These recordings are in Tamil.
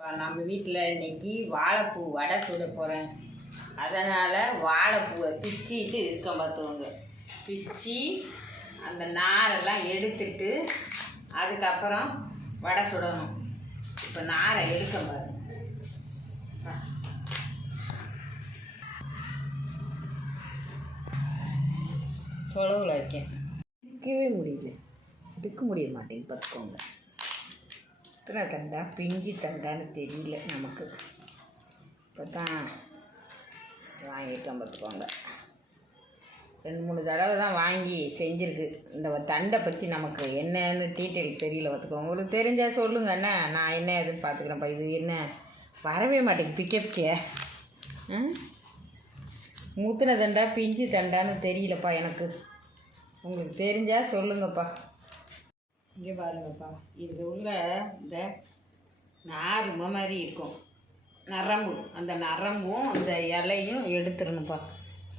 இப்போ நம்ம வீட்டில் இன்றைக்கி வாழைப்பூ வடை சுட போகிறேன். அதனால் வாழைப்பூவை பிச்சிட்டு இருக்கேன் பார்த்துக்கோங்க. பிச்சு அந்த நாரெல்லாம் எடுத்துட்டு அதுக்கப்புறம் வடை சுடணும். இப்போ நாரை எடுக்க பாருங்க. சொலவில் வைக்கேன். எடுக்கவே முடியுது, எடுக்க முடிய மாட்டேங்குது பார்த்துக்கோங்க. எத்தனை தண்டா பிஞ்சு தண்டான்னு தெரியல நமக்கு. இப்போ தான் வாங்கிட்டோம் பார்த்துக்கோங்க. 2-3 தடவை தான் வாங்கி செஞ்சுருக்கு. இந்த தண்டை பற்றி நமக்கு என்னன்னு டீட்டெயில் தெரியல பார்த்துக்கோங்க. உங்களுக்கு தெரிஞ்சால் சொல்லுங்கள். என்ன நான் என்ன எதுன்னு பார்த்துக்கிறேன்ப்பா. இது என்ன வரவே மாட்டேங்குது பிக்க மூத்தின தண்டா பிஞ்சு தண்டான்னு தெரியலப்பா எனக்கு. உங்களுக்கு தெரிஞ்சால் சொல்லுங்கப்பா. இங்கே பாருங்கப்பா, இதில் உள்ள இந்த நாருமை மாதிரி இருக்கும் நரம்பு. அந்த நரம்பும் அந்த இலையும் எடுத்துடணும்ப்பா.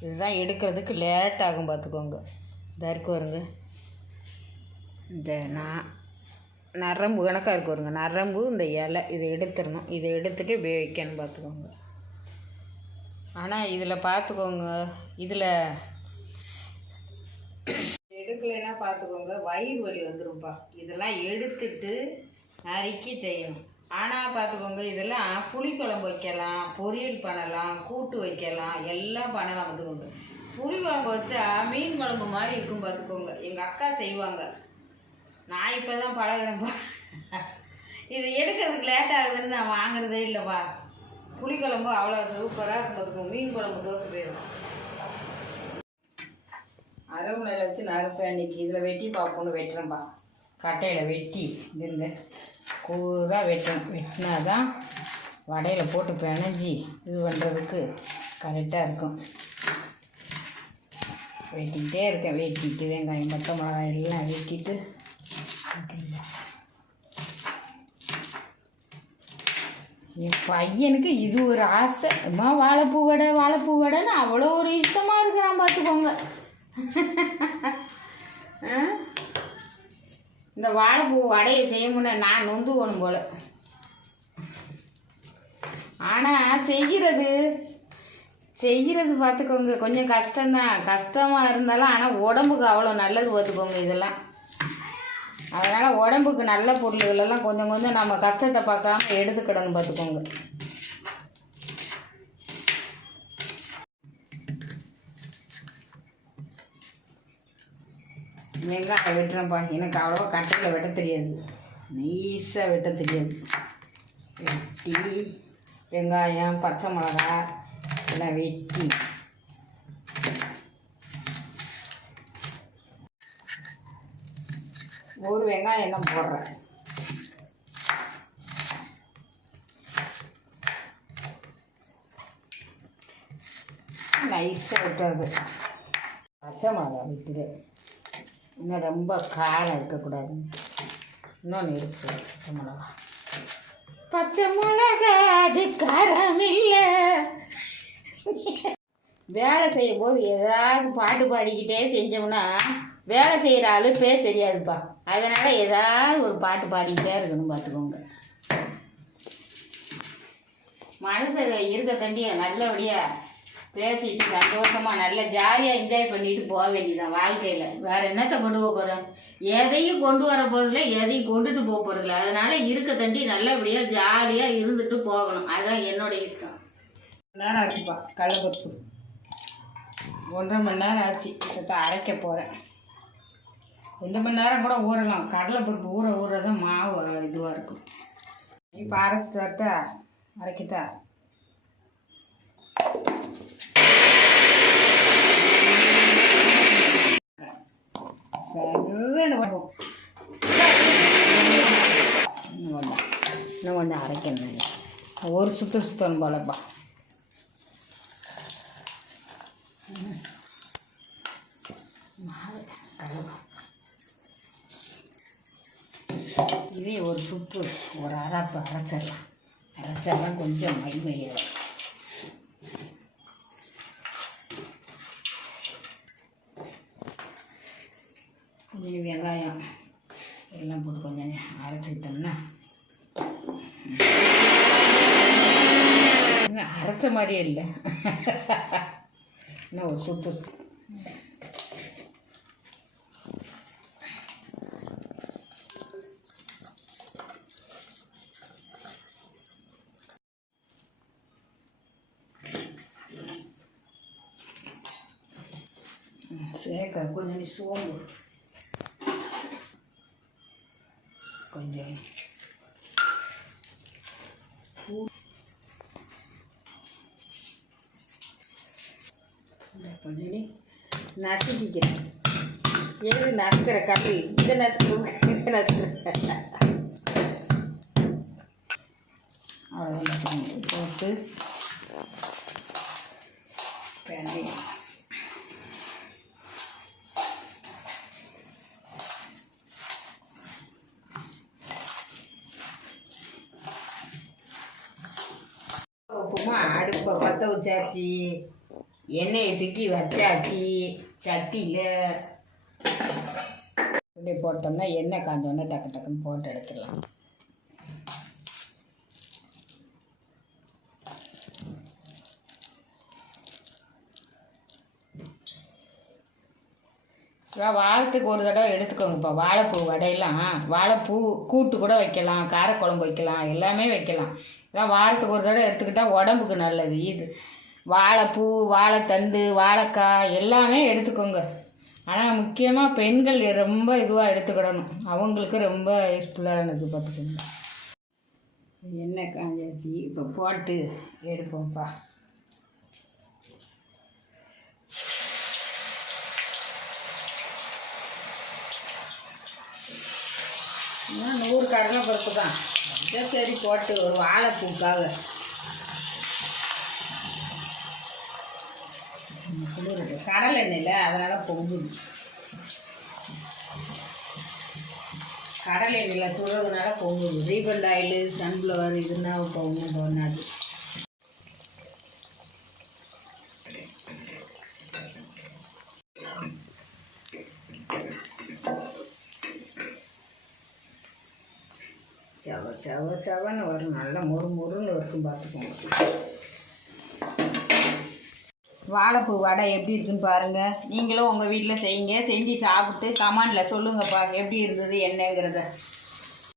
இதுதான் எடுக்கிறதுக்கு லேட் ஆகும் பார்த்துக்கோங்க. இந்த இருக்கு வருங்க, இந்த நரம்பு கணக்காக இருக்கு வருங்க, நரம்பு இந்த இலை இதை எடுத்துடணும். இதை எடுத்துகிட்டு வைக்கணும் பார்த்துக்கோங்க. ஆனால் இதில் பார்த்துக்கோங்க, இதில் எடுக்கலைன்னா பார்த்துக்கோங்க வயிறு வலி வந்துடும்ப்பா. இதெல்லாம் எடுத்துட்டு நறுக்கி செய்யணும். ஆனால் பார்த்துக்கோங்க, இதெல்லாம் புளிக்குழம்பு வைக்கலாம், பொரியல் பண்ணலாம், கூட்டு வைக்கலாம், எல்லாம் பண்ணலாம் பார்த்துக்கோங்க. புளிக்குழம்பு வச்சா மீன் குழம்பு மாதிரி இருக்கும் பார்த்துக்கோங்க. எங்கள் அக்கா செய்வாங்க, நான் இப்போ தான் பழகிறேன்ப்பா. இது எடுக்கிறதுக்கு லேட் ஆகுதுன்னு நான் வாங்குறதே இல்லைப்பா. புளிக்குழம்பு அவ்வளோ சூப்பராக இருக்கும் பார்த்துக்கோங்க. மீன் குழம்பு தோற்று போயிடும். அரவணையில் வச்சு நறுப்பேன் அன்றைக்கி. இதில் வெட்டி பார்ப்போன்னு வெட்டுறேன்ப்பா. கட்டையில் வெட்டி இருங்க கூறாக வெட்டணும். வெட்டினா தான் வடையில் போட்டு பிணைஞ்சி இது பண்ணுறதுக்கு கரெக்டாக இருக்கும். வெட்டிக்கிட்டே இருக்கேன். வெட்டிட்டு வெங்காயம் பட்டை மிளகாய் எல்லாம் வெட்டிட்டு என் பையனுக்கு இது ஒரு ஆசை. அம்மா வாழைப்பூ வடை வாழைப்பூ வடைன்னு அவ்வளோ ஒரு இஷ்டமாக இருக்கிறான் பார்த்துக்கோங்க. இந்த வாழைப்பூ வடையை செய்ய முன்ன நான் நொந்து போகணும் போல். ஆனால் செய்கிறது பார்த்துக்கோங்க கொஞ்சம் கஷ்டம்தான். கஷ்டமாக இருந்தாலும் ஆனால் உடம்புக்கு அவ்வளோ நல்லது பார்த்துக்கோங்க இதெல்லாம். அதனால் உடம்புக்கு நல்ல பொருள்களெல்லாம் கொஞ்சம் கொஞ்சம் நம்ம கஷ்டத்தை பார்க்காம எடுத்துக்கிடணும் பார்த்துக்கோங்க. வெங்காயம் வெட்டுறேன்ப்பா. எனக்கு அவ்வளோவா கட்டையில் வெட்ட தெரியாது, நைஸாக வெட்ட தெரியாது. வெட்டி வெங்காயம் பச்சை மிளகா எல்லாம் வெட்டி ஒரு வெங்காயம் தான் போடுறேன். நைஸாக வெட்டாது. பச்சை மிளகா வெட்டுது, இன்னும் ரொம்ப காரம் இருக்கக்கூடாது. இன்னொன்று இருக்கு பச்சை மிளகா. பச்சை மிளகா அது காரம் இல்லை. வேலை செய்யும் போது ஏதாவது பாட்டு பாடிக்கிட்டே செஞ்சோம்னா வேலை செய்கிற அலுப்பே தெரியாதுப்பா. அதனால் ஏதாவது ஒரு பாட்டு பாடிக்கிட்டே இருக்கணும் பார்த்துக்கோங்க. மனுஷர் இருக்க தண்டியை நல்லபடியாக பேசிட்டு சந்தோஷமாக நல்லா ஜாலியாக என்ஜாய் பண்ணிட்டு போக வேண்டியதான் வாழ்க்கையில். வேறு என்னத்தை கொண்டு போக போகிறேன்? எதையும் கொண்டு வர போகிறதில்ல, எதையும் கொண்டுட்டு போக போகிறதில்ல. அதனால் இருக்க தண்டி நல்லபடியாக ஜாலியாக இருந்துட்டு போகணும். அதுதான் என்னோட இஷ்டம். நேரம் ஆச்சுப்பா. கடலைப்பருப்பு 1.5 மணி நேரம் ஆச்சு. இதை அரைக்க போகிறேன். 2 மணி நேரம் கூட ஊறலாம். கடலைப்பருப்பு ஊற தான் மாவு இதுவாக இருக்கும். இப்போ அரைச்சிட்டு வரட்டா? அரைக்கிட்டா? சரின்னு வரும். இன்னும் கொஞ்சம் அரைக்கணும். ஒரு சுத்தணும் போலப்பா. இதே ஒரு சுத்து ஒரு அரைப்பு அரைச்சிடலாம் கொஞ்சம் மைமையாக. வெங்காயம் எல்லாம் போட்டு கொஞ்சம் அரைச்சிக்கிட்டோம்னா அரைச்ச மாதிரியே இல்லை. இன்னும் ஒரு சுத்து சேர்க்க கொஞ்சம் சோம்பு, கொஞ்சம் கொஞ்சம் நசுக்கிக்கிறேன். எது நசுக்கிற கல் இதை நசுக்கிறேன். அவ்வளோதான் போட்டு வெங்காயம் உப்புமா அடுப்பை பற்ற வச்சாச்சு, எண்ணெயை தூக்கி வச்சாச்சு சட்டியில். இப்படி போட்டோம்னா எண்ணெய் காஞ்சோடனே டக்கு டக்குன்னு போட்டு எடுத்துடலாம். வாரத்துக்கு ஒரு தடவை எடுத்துக்கோங்கப்பா. வாழைப்பூ வடையெல்லாம் வாழைப்பூ கூட்டு கூட வைக்கலாம், காரக்குழம்பு வைக்கலாம், எல்லாமே வைக்கலாம். இதான் வாரத்துக்கு ஒரு தடவை எடுத்துக்கிட்டால் உடம்புக்கு நல்லது. இது வாழைப்பூ, வாழைத்தண்டு, வாழைக்காய் எல்லாமே எடுத்துக்கோங்க. ஆனால் முக்கியமாக பெண்கள் ரொம்ப இதுவாக எடுத்துக்கிடணும், அவங்களுக்கு ரொம்ப யூஸ்ஃபுல்லானது பார்த்துக்கோங்க. எண்ணெய் காஞ்சாச்சு, இப்போ போட்டு எடுப்போம்ப்பா. இன்னும் 100 கடலை பருப்பு தான். சரி போட்டு ஒரு வாழைப்பூக்காக கடலை எண்ணெயில் அதனால் பொங்குது. கடலை எண்ணெயில் சுடுறதுனால பொங்குது. ரீஃபண்ட் ஆயிலு, சன்ஃப்ளவர் இதுனா பொங்கும் தோணாது. செவன்னு வரும், நல்லா முறுன்னு இருக்கும் பார்த்துக்கோங்க. வாழைப்பூ வடை எப்படி இருக்குன்னு பாருங்கள். நீங்களும் உங்கள் வீட்டில் செய்யுங்க, செஞ்சு சாப்பிட்டு கமெண்டில் சொல்லுங்கப்பா எப்படி இருந்தது என்னங்கிறத.